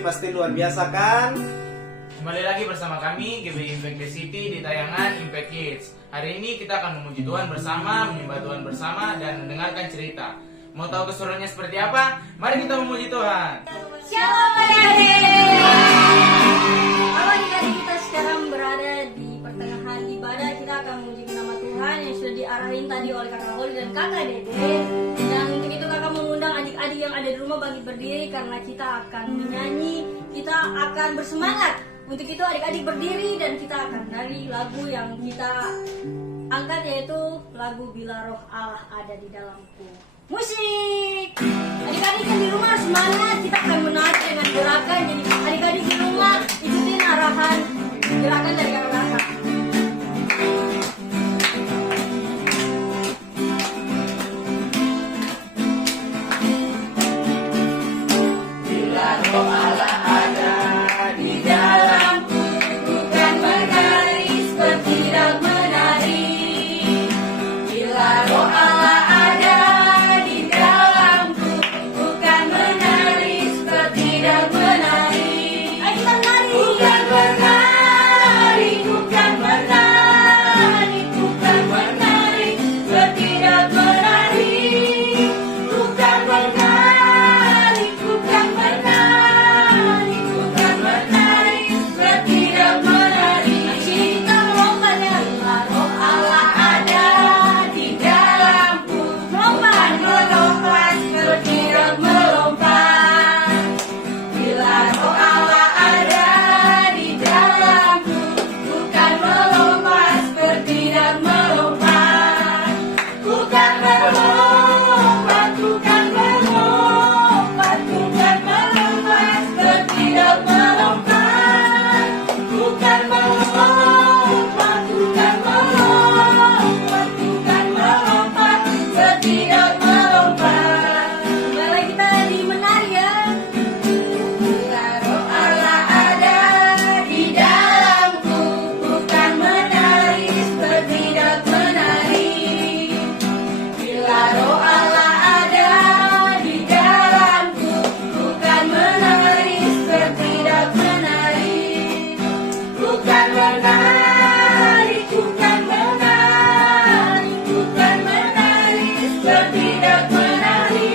pasti luar biasa kan? Kembali lagi bersama kami GBI Impact The City di tayangan Impact Kids. Hari ini kita akan memuji Tuhan bersama, menyembah Tuhan bersama, dan mendengarkan cerita. Mau tahu keseruannya seperti apa? Mari kita memuji Tuhan. Shalom adik-adik. Halo adik-adik, kita sekarang berada di pertengahan ibadah. Kita akan memuji nama Tuhan yang sudah diarahin tadi oleh kakak Holly dan kakak Dede. Dan untuk itu kakak mengundang adik-adik yang ada di rumah bangkit berdiri karena kita akan menyanyi, kita akan bersemangat. Untuk itu adik-adik berdiri dan kita akan nari lagu yang kita angkat, yaitu lagu Bila Roh Allah Ada di Dalamku. Musik! Adik-adik yang di rumah semangat, kita akan menari dengan gerakan. Jadi adik-adik di rumah ikutin arahan gerakan dari kakak. Bila Roh Allah ada di dalamku, bukan menari seperti tidak menari. Bila Roh Allah ada di dalamku, bukan menari seperti tidak menari. Ayo kita menari! Bukan menari, bukan menari, bukan menari seperti tidak menari. Bukan menari, bukan menari, bukan menari seperti tidak menari. Kita melompat ya! Bila Roh Allah ada di dalamku, Melompat! melompat seperti tidak melompat. Bila Roh Allah ada di dalamku, bukan melompat seperti tidak melompat. Bukan melompat, bukan melompat, bukan melompat seperti tidak melompat. Bukan melompat, bukan melompat, bukan melompat seperti tidak melompat. Kembali kita di menari ya! Bila Roh Allah ada di dalamku, bukan menari seperti tidak menari. Bila Roh Allah ada di dalamku, bukan menari seperti tidak menari. Bukan menari, bukan menari, bukan menari seperti tidak menari.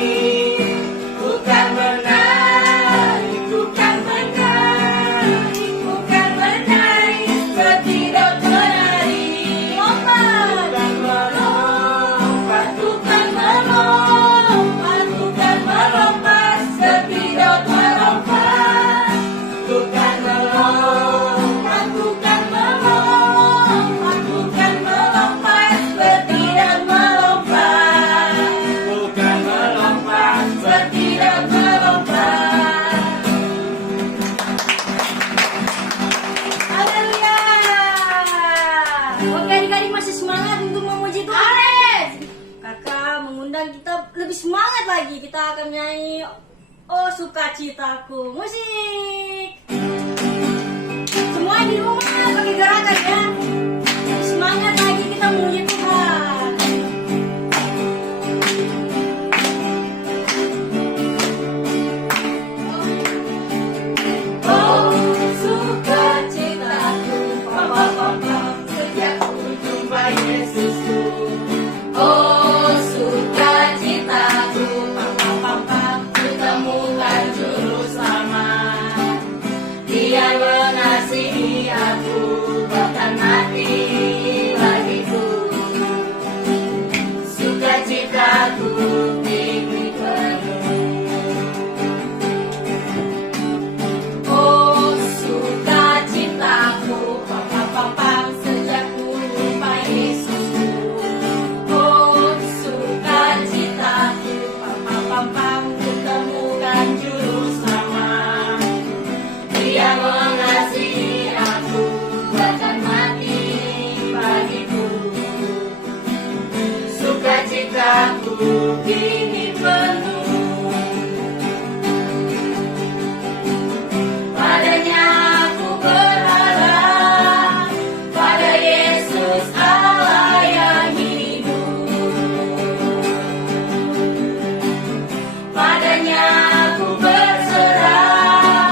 Bukan menari, bukan menari, bukan menari seperti tidak menari. Bukan melompat, bukan melompat, bukan melompat seperti tidak melompat. Bukan melompat, bukan melompat, bukan melompat seperti tidak melompat. Bukan melompat seperti tidak melompat. Haleluya! Oke adik-adik, masih semangat untuk memuji Tuhan? Kakak mengundang kita lebih semangat lagi. Kita akan nyanyi Oh Sukacitaku. Musik! Semua di rumah pakai gerakan ya. Lebih semangat lagi kita memuji Tuhan. Oh sukacitaku, sejak ku jumpa Yesusku. Oh sukacitaku, ku temukan juru selamat. Dia mengasihi aku, bahkan mati bagiku. Sukacitaku tinggi penuh. Oh sukacitaku, sejak ku jumpa Yesusku. Oh sukacitaku, ku temukan juru selamat. Dia mengasihi aku, bahkan mati bagiku. Sukacitaku kini penuh. Padanya aku berharap, pada Yesus Allah yang hidup. Padanya aku berserah,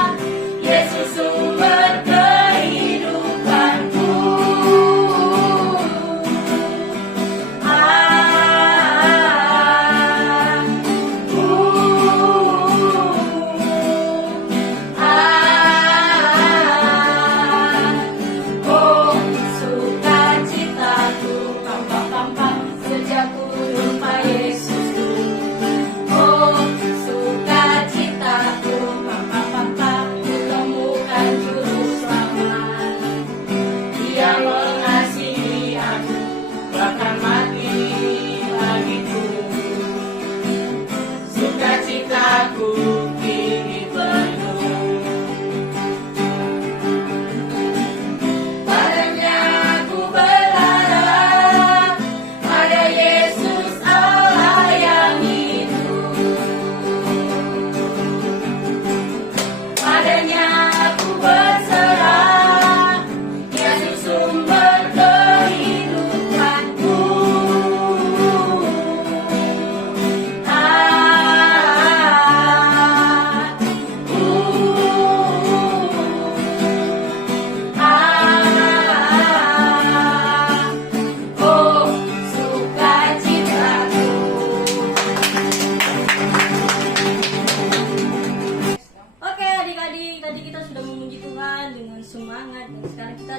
Tuhan dengan semangat. Dan sekarang kita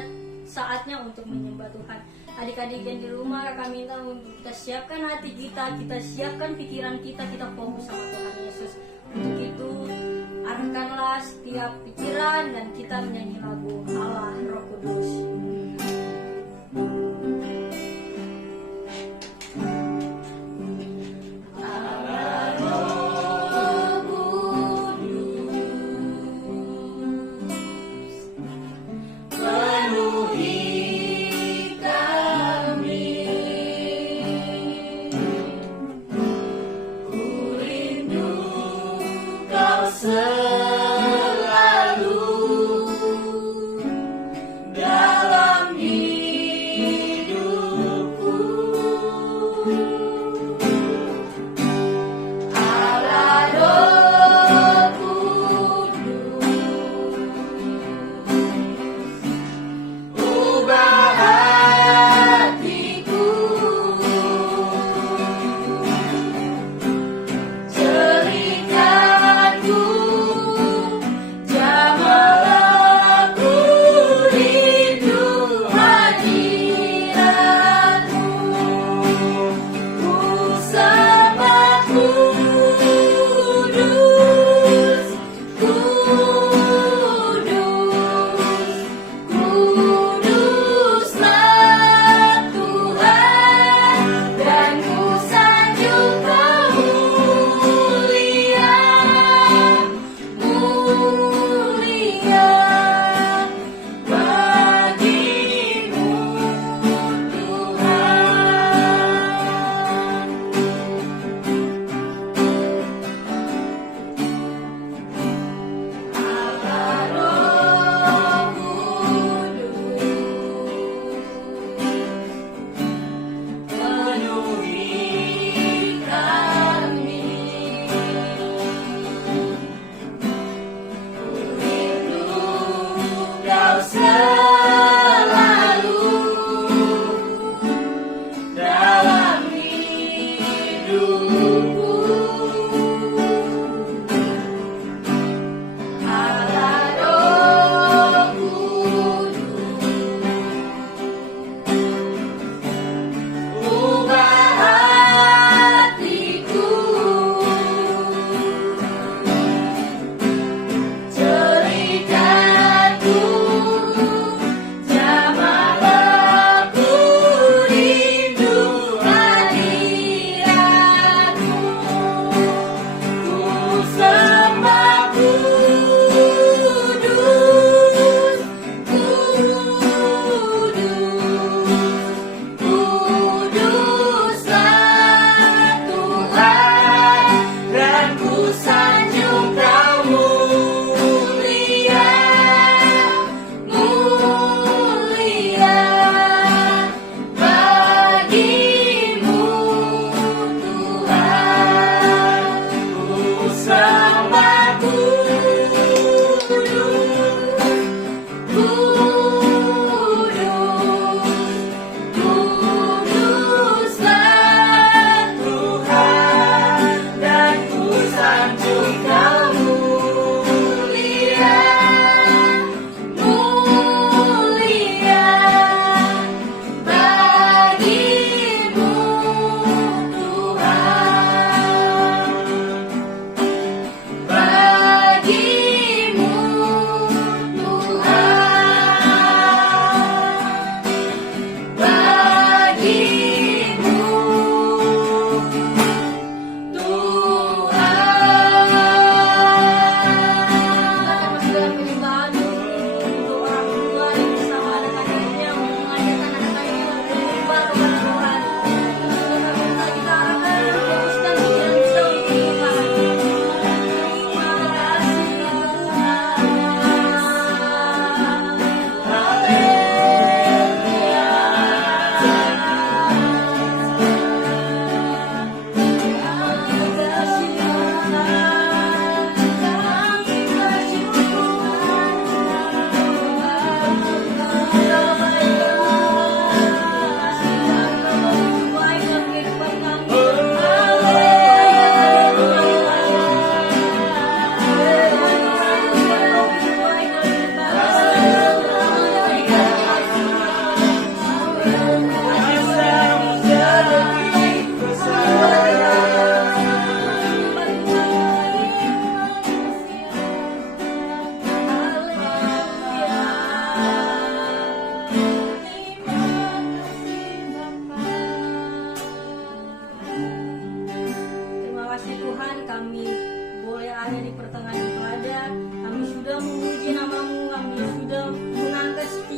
saatnya untuk menyembah Tuhan. Adik-adik yang di rumah, kakak minta untuk kita siapkan hati kita siapkan pikiran kita fokus sama Tuhan Yesus. Untuk itu, arahkanlah setiap pikiran dan kita menyanyi lagu Allah Roh Kudus. Selalu dalam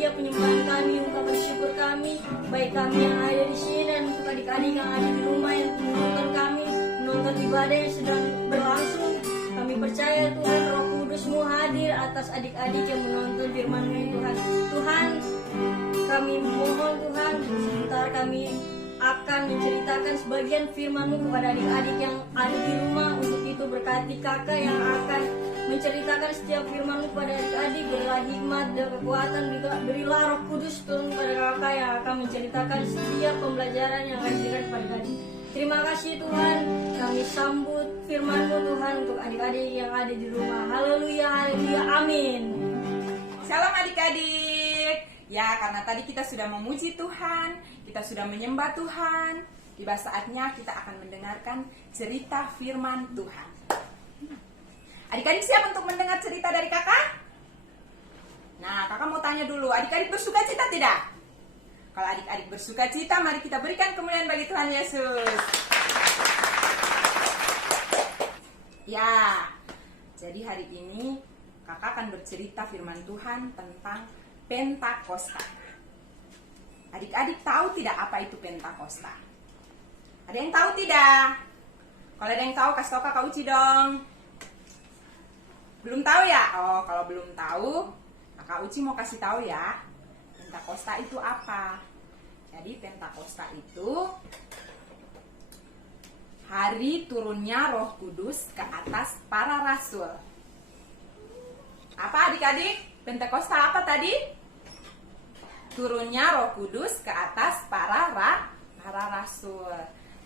setiap penyembahan kami, ungkapan syukur kami, baik kami yang ada di sini dan untuk adik-adik yang ada di rumah yang menonton kami, menonton ibadah yang sedang berlangsung. Kami percaya Tuhan Roh Kudus-Mu hadir atas adik-adik yang menonton firman-Mu Tuhan. Tuhan, kami mohon Tuhan, sebentar kami akan menceritakan sebagian firman-Mu kepada adik-adik yang ada di rumah. Untuk itu berkati kakak yang akan menceritakan setiap firman-Mu kepada adik-adik. Berilah hikmat dan kekuatan, berilah Roh Kudus turun kepada kakak yang akan menceritakan setiap pembelajaran yang akan diberikan kepada adik. Terima kasih Tuhan, kami sambut firman-Mu Tuhan untuk adik-adik yang ada di rumah. Haleluya, haleluya, amin. Shalom adik-adik. Ya, karena tadi kita sudah memuji Tuhan, kita sudah menyembah Tuhan, tiba saatnya kita akan mendengarkan cerita firman Tuhan. Adik-adik siap untuk mendengar cerita dari kakak? Nah, kakak mau tanya dulu, adik-adik bersuka cita tidak? Kalau adik-adik bersuka cita, mari kita berikan kemuliaan bagi Tuhan Yesus. Ya, jadi hari ini kakak akan bercerita firman Tuhan tentang Pentakosta. Adik-adik tahu tidak apa itu Pentakosta? Ada yang tahu tidak? Kalau ada yang tahu, kasih tahu kakak Uci dong. Belum tahu ya? Oh, kalau belum tahu, kakak Uci mau kasih tahu ya. Pentakosta itu apa? Jadi Pentakosta itu hari turunnya Roh Kudus ke atas para rasul. Apa adik-adik? Pentakosta apa tadi? Turunnya Roh Kudus ke atas para rasul.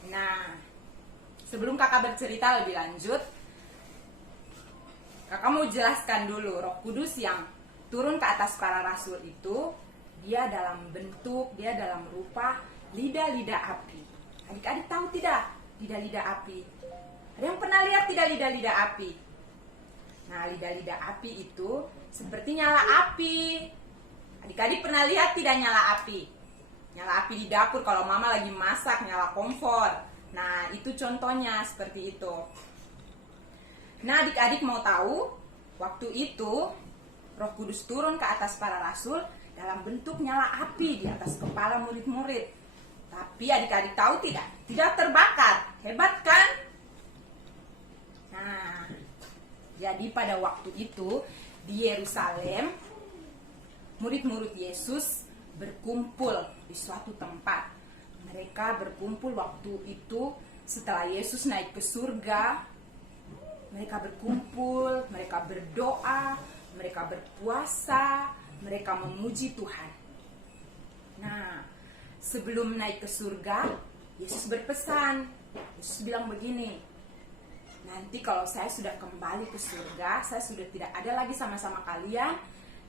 Nah, sebelum kakak bercerita lebih lanjut, kakak mau jelaskan dulu Roh Kudus yang turun ke atas para rasul itu, dia dalam bentuk, dia dalam rupa lidah-lidah api. Adik-adik tahu tidak lidah-lidah api? Ada yang pernah lihat tidak lidah-lidah api? Nah, lidah-lidah api itu seperti nyala api. Adik-adik pernah lihat tidak nyala api? Nyala api di dapur kalau mama lagi masak, nyala kompor. Nah, itu contohnya seperti itu. Nah, adik-adik mau tahu, waktu itu Roh Kudus turun ke atas para rasul dalam bentuk nyala api di atas kepala murid-murid. Tapi adik-adik tahu tidak? Tidak terbakar. Hebat kan? Nah, jadi pada waktu itu di Yerusalem, murid-murid Yesus berkumpul di suatu tempat. Mereka berkumpul waktu itu setelah Yesus naik ke surga. Mereka berkumpul, mereka berdoa, mereka berpuasa, mereka memuji Tuhan. Nah, sebelum naik ke surga, Yesus berpesan. Yesus bilang begini, nanti kalau saya sudah kembali ke surga, saya sudah tidak ada lagi sama-sama kalian,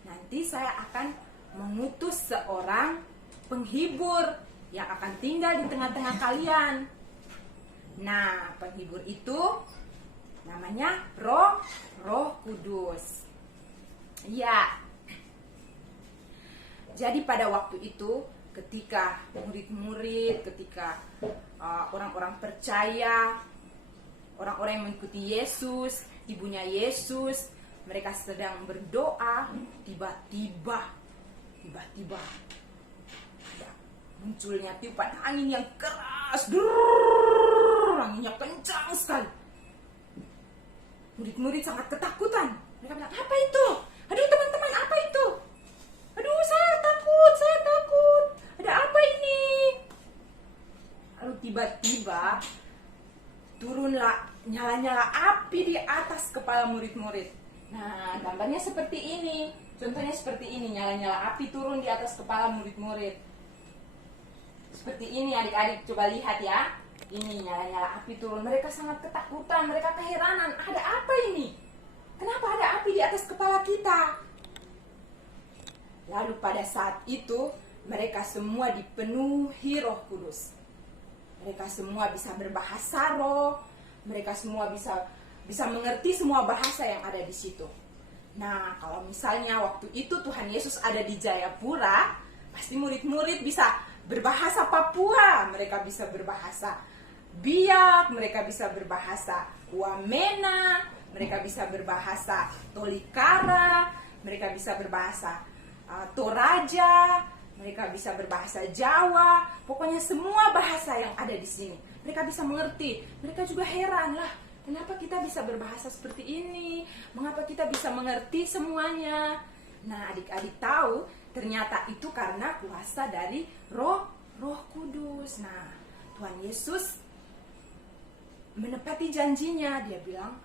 nanti saya akan mengutus seorang penghibur yang akan tinggal di tengah-tengah kalian. Nah, penghibur itu namanya Roh Kudus. Ya. Jadi pada waktu itu, ketika murid-murid, ketika orang-orang percaya, orang-orang yang mengikuti Yesus, ibunya Yesus, mereka sedang berdoa, tiba-tiba ya, munculnya tiupan angin yang keras, anginnya kencang sekali. Murid-murid sangat ketakutan. Mereka bilang, apa itu? Aduh teman-teman, apa itu? Aduh saya takut. Ada apa ini? Lalu tiba-tiba turunlah nyala-nyala api di atas kepala murid-murid. Nah, gambarnya seperti ini. Contohnya seperti ini, nyala-nyala api turun di atas kepala murid-murid. Seperti ini adik-adik, coba lihat ya. Ini nyala-nyala api turun. Mereka sangat ketakutan, mereka keheranan. Ada apa ini? Kenapa ada api di atas kepala kita? Lalu pada saat itu, mereka semua dipenuhi Roh Kudus. Mereka semua bisa berbahasa roh. Mereka semua bisa mengerti semua bahasa yang ada di situ. Nah, kalau misalnya waktu itu Tuhan Yesus ada di Jayapura, pasti murid-murid bisa berbahasa Papua. Mereka bisa berbahasa Biak, mereka bisa berbahasa Wamena, mereka bisa berbahasa Tolikara, mereka bisa berbahasa Toraja, mereka bisa berbahasa Jawa, pokoknya semua bahasa yang ada di sini. Mereka bisa mengerti. Mereka juga heran lah, kenapa kita bisa berbahasa seperti ini? Mengapa kita bisa mengerti semuanya? Nah, adik-adik tahu ternyata itu karena kuasa dari Roh Kudus. Nah, Tuhan Yesus menepati janjinya. Dia bilang,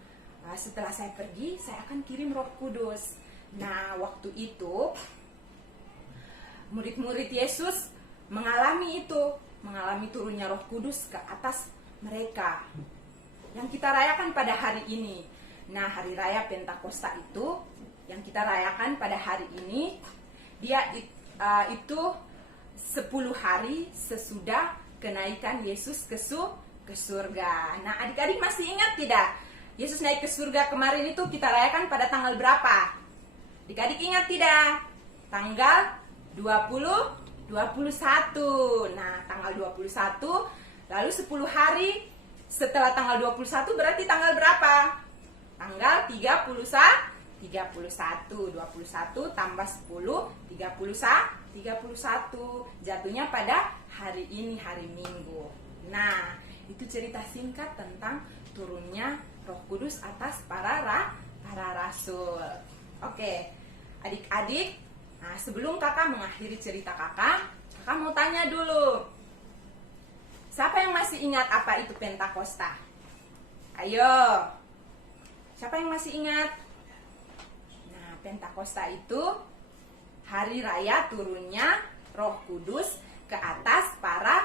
setelah saya pergi, saya akan kirim Roh Kudus. Nah, waktu itu murid-murid Yesus mengalami turunnya Roh Kudus ke atas mereka yang kita rayakan pada hari ini. Nah, hari raya Pentakosta itu yang kita rayakan pada hari ini, dia itu 10 hari sesudah kenaikan Yesus ke surga. Nah, adik-adik masih ingat tidak? Yesus naik ke surga kemarin itu kita rayakan pada tanggal berapa? Adik-adik ingat tidak? Tanggal 21. Nah, tanggal 21, lalu 10 hari setelah tanggal 21 berarti tanggal berapa? Tanggal 31. 21 tambah 10, 31. Jatuhnya pada hari ini, hari Minggu. Nah, itu cerita singkat tentang turunnya Roh Kudus atas para rasul. Oke, adik-adik, nah, sebelum kakak mengakhiri cerita kakak mau tanya dulu. Siapa yang masih ingat apa itu Pentakosta? Ayo, siapa yang masih ingat? Nah, Pentakosta itu hari raya turunnya Roh Kudus ke atas para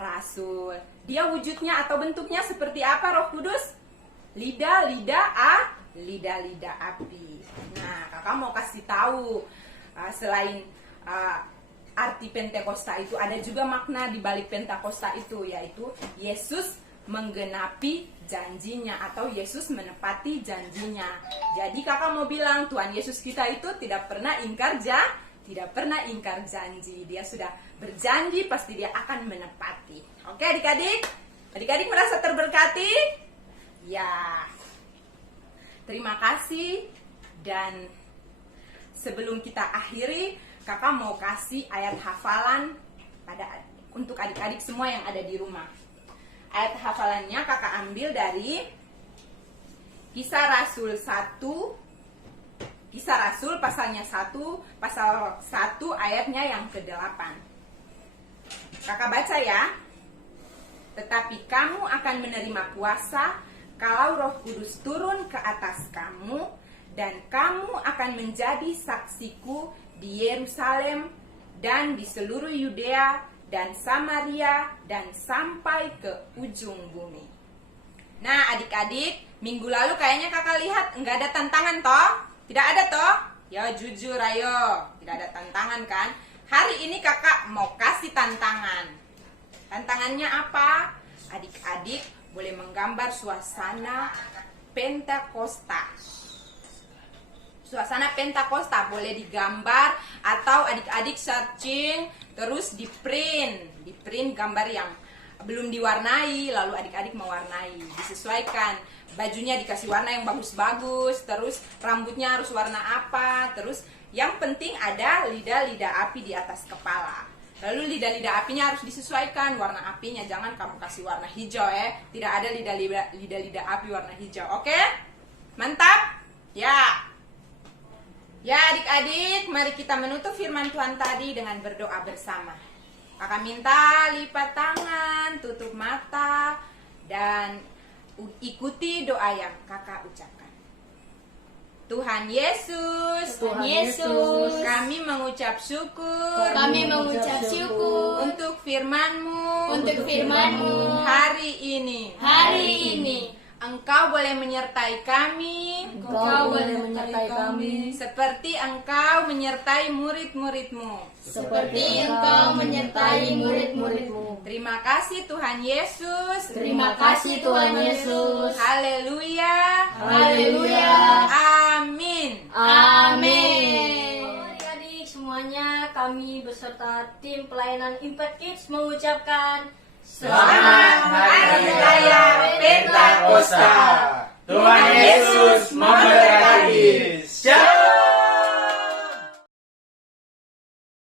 rasul. Dia wujudnya atau bentuknya seperti apa Roh Kudus? Lidah-lidah api. Nah, kakak mau kasih tahu, selain arti Pentakosta itu ada juga makna di balik Pentakosta itu, yaitu Yesus menggenapi janjinya atau Yesus menepati janjinya. Jadi kakak mau bilang Tuhan Yesus kita itu tidak pernah ingkar janji. Dia sudah berjanji, pasti dia akan menepati. Oke, adik-adik? Adik-adik merasa terberkati? Ya. Terima kasih. Dan sebelum kita akhiri, kakak mau kasih ayat hafalan untuk adik-adik semua yang ada di rumah. Ayat hafalannya kakak ambil dari Kisah Rasul 1, Kisah Rasul pasalnya 1, pasal 1 ayatnya yang ke-8. Kakak baca ya. Tetapi kamu akan menerima kuasa kalau Roh Kudus turun ke atas kamu, dan kamu akan menjadi saksiku di Yerusalem dan di seluruh Yudea dan Samaria dan sampai ke ujung bumi. Nah, adik-adik, minggu lalu kayaknya kakak lihat nggak ada tantangan toh? Tidak ada toh? Ya jujur ayo, tidak ada tantangan kan? Hari ini kakak mau kasih tantangan. Tantangannya apa? Adik-adik boleh menggambar suasana Pentakosta. Suasana Pentakosta boleh digambar atau adik-adik searching terus di print gambar yang belum diwarnai, lalu adik-adik mewarnai, disesuaikan. Bajunya dikasih warna yang bagus-bagus, terus rambutnya harus warna apa, terus yang penting ada lidah-lidah api di atas kepala. Lalu lidah-lidah apinya harus disesuaikan, warna apinya jangan kamu kasih warna hijau ya. Tidak ada lidah-lidah api warna hijau. Oke? Mantap? Ya. Ya adik-adik, mari kita menutup firman Tuhan tadi dengan berdoa bersama. Kakak minta lipat tangan, tutup mata, dan ikuti doa yang kakak ucapkan. Tuhan Yesus, kami mengucap syukur, untuk firman-Mu, hari ini. Engkau boleh menyertai kami, seperti Engkau menyertai murid-murid-Mu. Terima kasih Tuhan Yesus. Haleluya. Amin. Adik-adik semuanya, kami beserta tim pelayanan Impact Kids mengucapkan Selamat Hari Raya Pentakosta. Tuhan Yesus memberkati. Shalom.